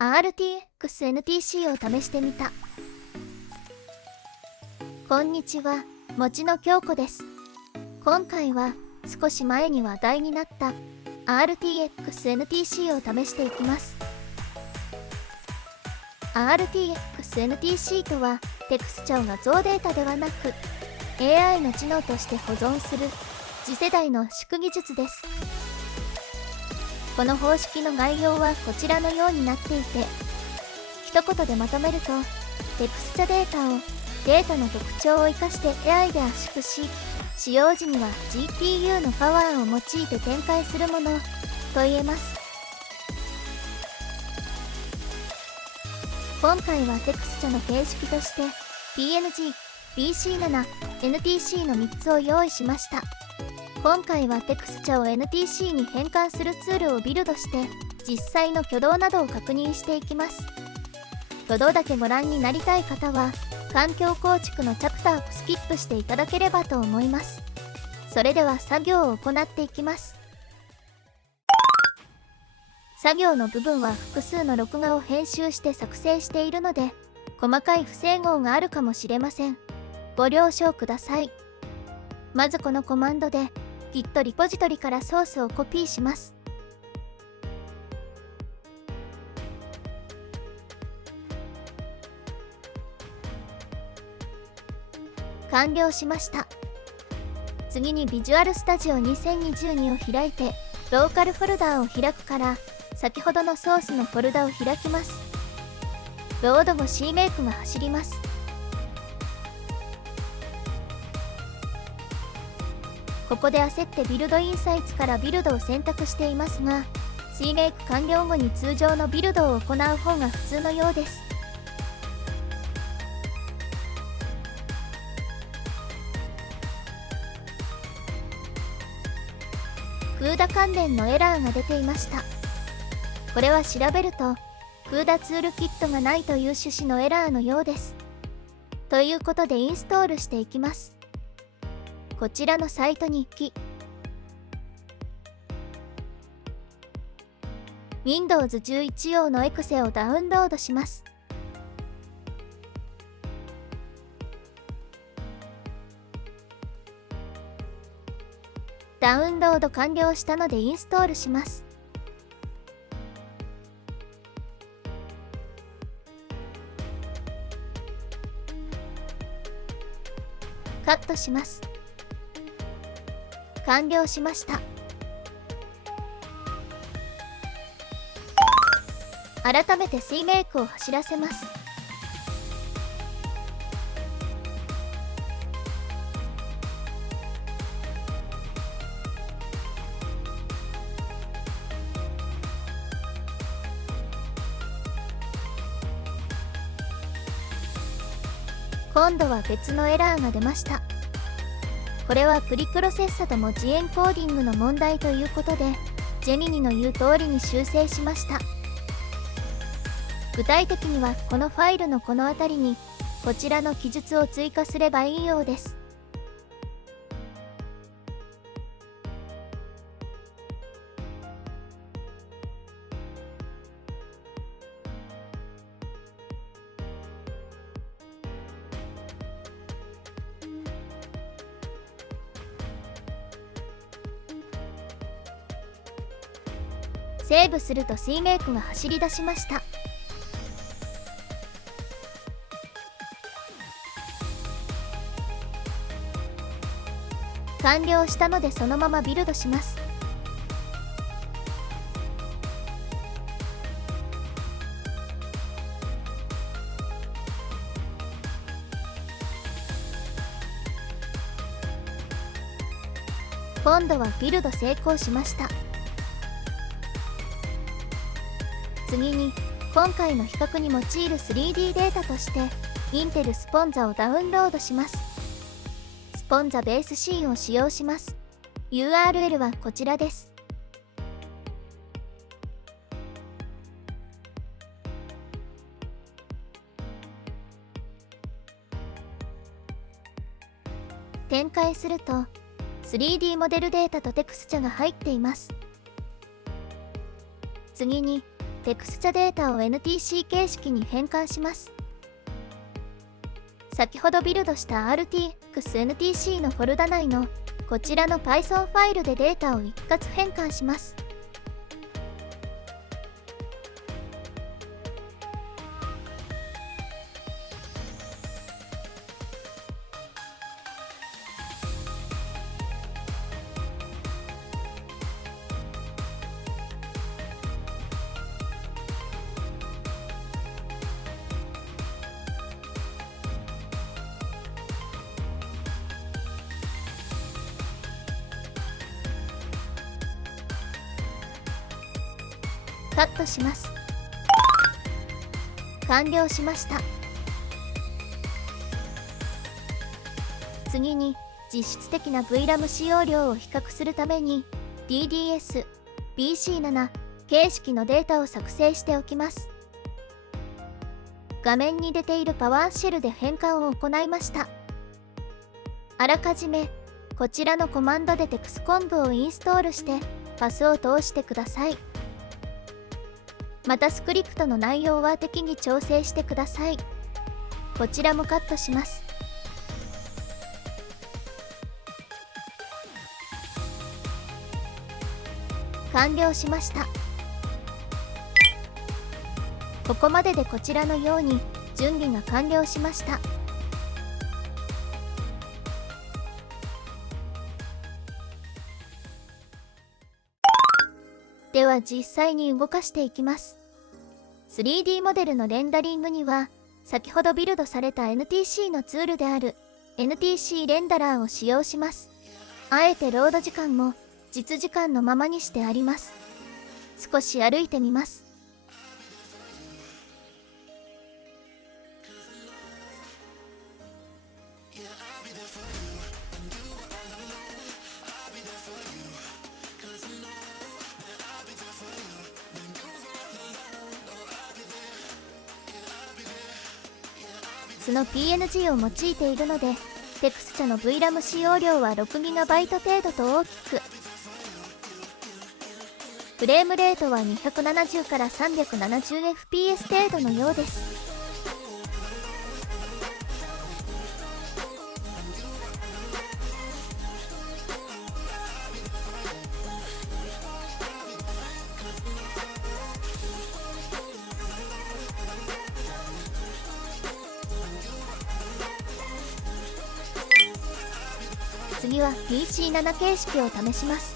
RTX NTC を試してみた。こんにちは、もちの京子です。今回は少し前に話題になった RTX NTC を試していきます。RTX NTC とはテクスチャー画像データではなく AI の知能として保存する次世代の縮技術です。この方式の概要はこちらのようになっていて、一言でまとめると、テクスチャデータをデータの特徴を生かして AI で圧縮し、使用時には GPU のパワーを用いて展開するものと言えます。今回はテクスチャの形式として PNG、BC7、NTC の3つを用意しました。今回はテクスチャを NTC に変換するツールをビルドして実際の挙動などを確認していきます。挙動だけご覧になりたい方は環境構築のチャプターをスキップしていただければと思います。それでは作業を行っていきます。作業の部分は複数の録画を編集して作成しているので細かい不整合があるかもしれません。ご了承ください。まずこのコマンドでGit リポジトリからソースをコピーします。完了しました。次に Visual Studio 2022を開いてローカルフォルダーを開くから先ほどのソースのフォルダを開きます。ロード後 CMake が走ります。ここで焦ってビルドインサイツからビルドを選択していますが、CMake 完了後に通常のビルドを行う方が普通のようです。CUDA 関連のエラーが出ていました。これは調べると CUDA ツールキットがないという趣旨のエラーのようです。ということでインストールしていきます。こちらのサイトに行き、Windows 11用のエクセをダウンロードします。ダウンロード完了したのでインストールします。カットします。完了しました。改めて CMake を走らせます。今度は別のエラーが出ました。これはプリプロセッサと文字エンコーディングの問題ということで、ジェミニの言う通りに修正しました。具体的にはこのファイルのこの辺りにこちらの記述を追加すればいいようです。セーブすると CMake が走り出しました。完了したのでそのままビルドします。今度はビルド成功しました。次に今回の比較に用いる 3D データとしてインテルスポンザをダウンロードします。スポンザベースシーンを使用します。URL はこちらです。展開すると 3D モデルデータとテクスチャが入っています。次にテクスチャデータを NTC 形式に変換します。先ほどビルドした RTX-NTC のフォルダ内のこちらの Python ファイルでデータを一括変換します。カットします。完了しました。次に実質的な VRAM 使用量を比較するために DDS-PC7 形式のデータを作成しておきます。画面に出ているパワーシェルで変換を行いました。あらかじめこちらのコマンドで TexComp をインストールしてパスを通してください。またスクリプトの内容は適宜調整してください。こちらもカットします。完了しました。ここまででこちらのように準備が完了しました。では実際に動かしていきます。3D モデルのレンダリングには先ほどビルドされた NTC のツールである NTC レンダラーを使用します。あえてロード時間も実時間のままにしてあります。少し歩いてみます。素の PNG を用いているのでテクスチャの VRAM 使用量は 6GB 程度と大きく、フレームレートは270から 370fps 程度のようです。次は PC7 形式を試します。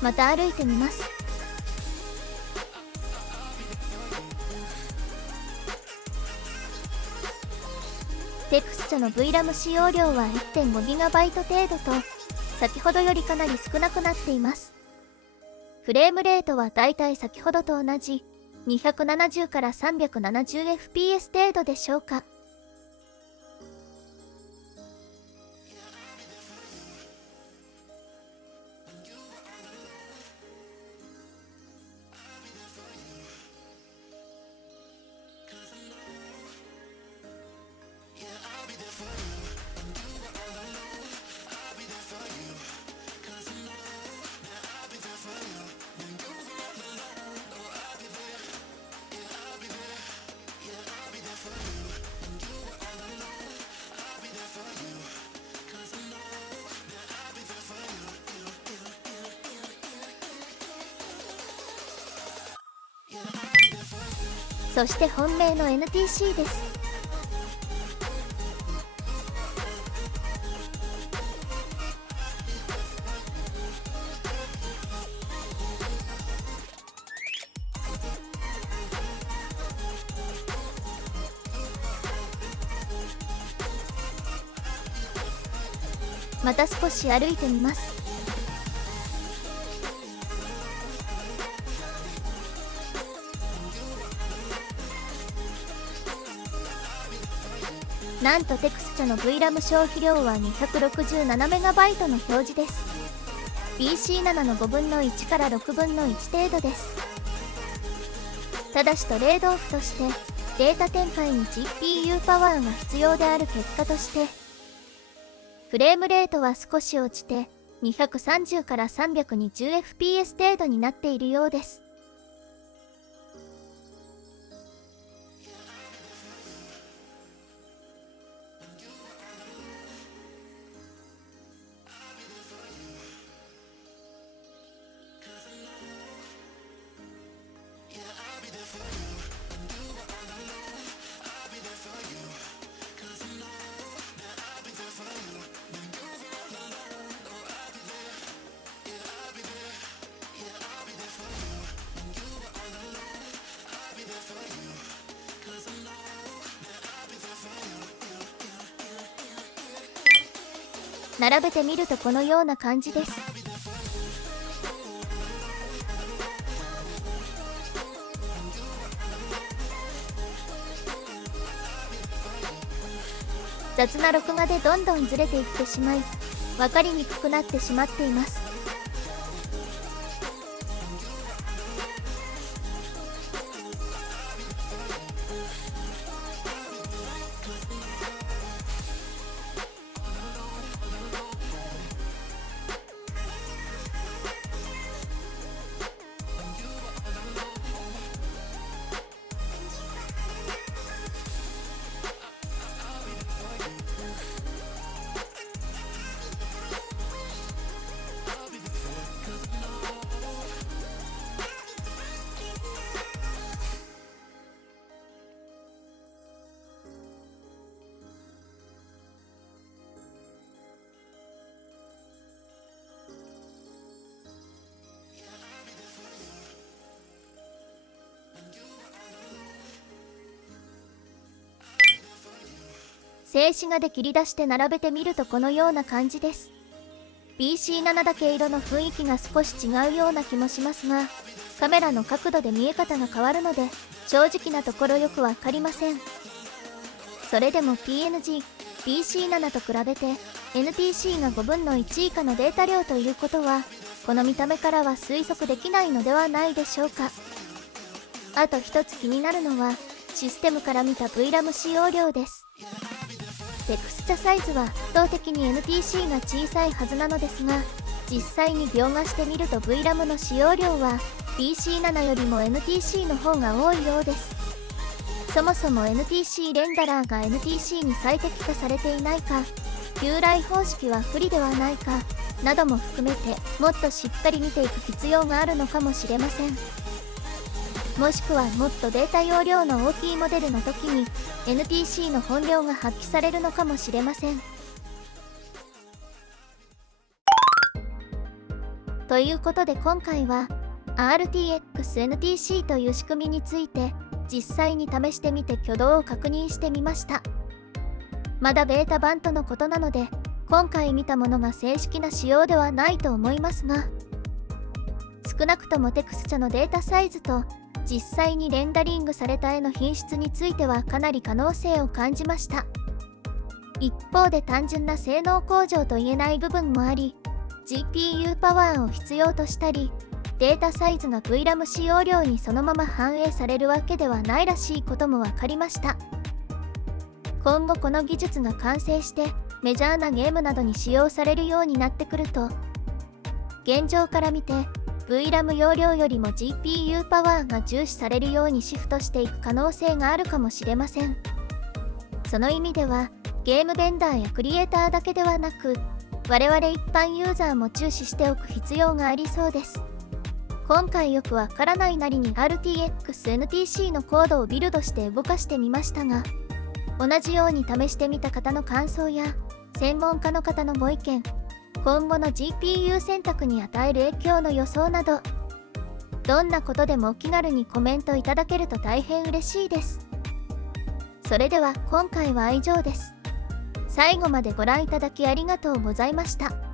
また歩いてみます。テクスチャの VRAM 使用量は 1.5GB 程度と先ほどよりかなり少なくなっています。フレームレートはだいたい先ほどと同じ270から 370fps 程度でしょうか。そして本命の NTC です。また少し歩いてみます。なんとテクスチャの VRAM 消費量は 267MB の表示です。 PC7 の5分の1から6分の1程度です。ただしトレードオフとしてデータ展開に GPU パワーが必要である結果として、フレームレートは少し落ちて230から 320fps 程度になっているようです。並べてみるとこのような感じです。雑な録画でどんどんずれていってしまい、分かりにくくなってしまっています。静止画で切り出して並べてみるとこのような感じです。PC7 だけ色の雰囲気が少し違うような気もしますが、カメラの角度で見え方が変わるので正直なところよくわかりません。それでも PNG、PC7 と比べて NTC が5分の1以下のデータ量ということは、この見た目からは推測できないのではないでしょうか。あと一つ気になるのは、システムから見た VRAM 使用量です。テクスチャサイズは圧倒的に NTC が小さいはずなのですが、実際に描画してみると VRAM の使用量は PC7 よりも NTC の方が多いようです。そもそも NTC レンダラーが NTC に最適化されていないか、旧来方式は不利ではないかなども含めて、もっとしっかり見ていく必要があるのかもしれません。もしくはもっとデータ容量の大きいモデルの時に NTC の本領が発揮されるのかもしれません。ということで今回は RTX-NTC という仕組みについて実際に試してみて挙動を確認してみました。まだベータ版とのことなので、今回見たものが正式な仕様ではないと思いますが、少なくともテクスチャのデータサイズと実際にレンダリングされた絵の品質についてはかなり可能性を感じました。一方で単純な性能向上と言えない部分もあり、GPU パワーを必要としたり、データサイズが VRAM 使用量にそのまま反映されるわけではないらしいことも分かりました。今後この技術が完成してメジャーなゲームなどに使用されるようになってくると、現状から見てVRAM 容量よりも GPU パワーが重視されるようにシフトしていく可能性があるかもしれません。その意味ではゲームベンダーやクリエイターだけではなく、我々一般ユーザーも注視しておく必要がありそうです。今回よくわからないなりに RTX-NTC のコードをビルドして動かしてみましたが、同じように試してみた方の感想や専門家の方のご意見、今後の GPU 選択に与える影響の予想など、どんなことでもお気軽にコメントいただけると大変嬉しいです。それでは今回は以上です。最後までご覧いただきありがとうございました。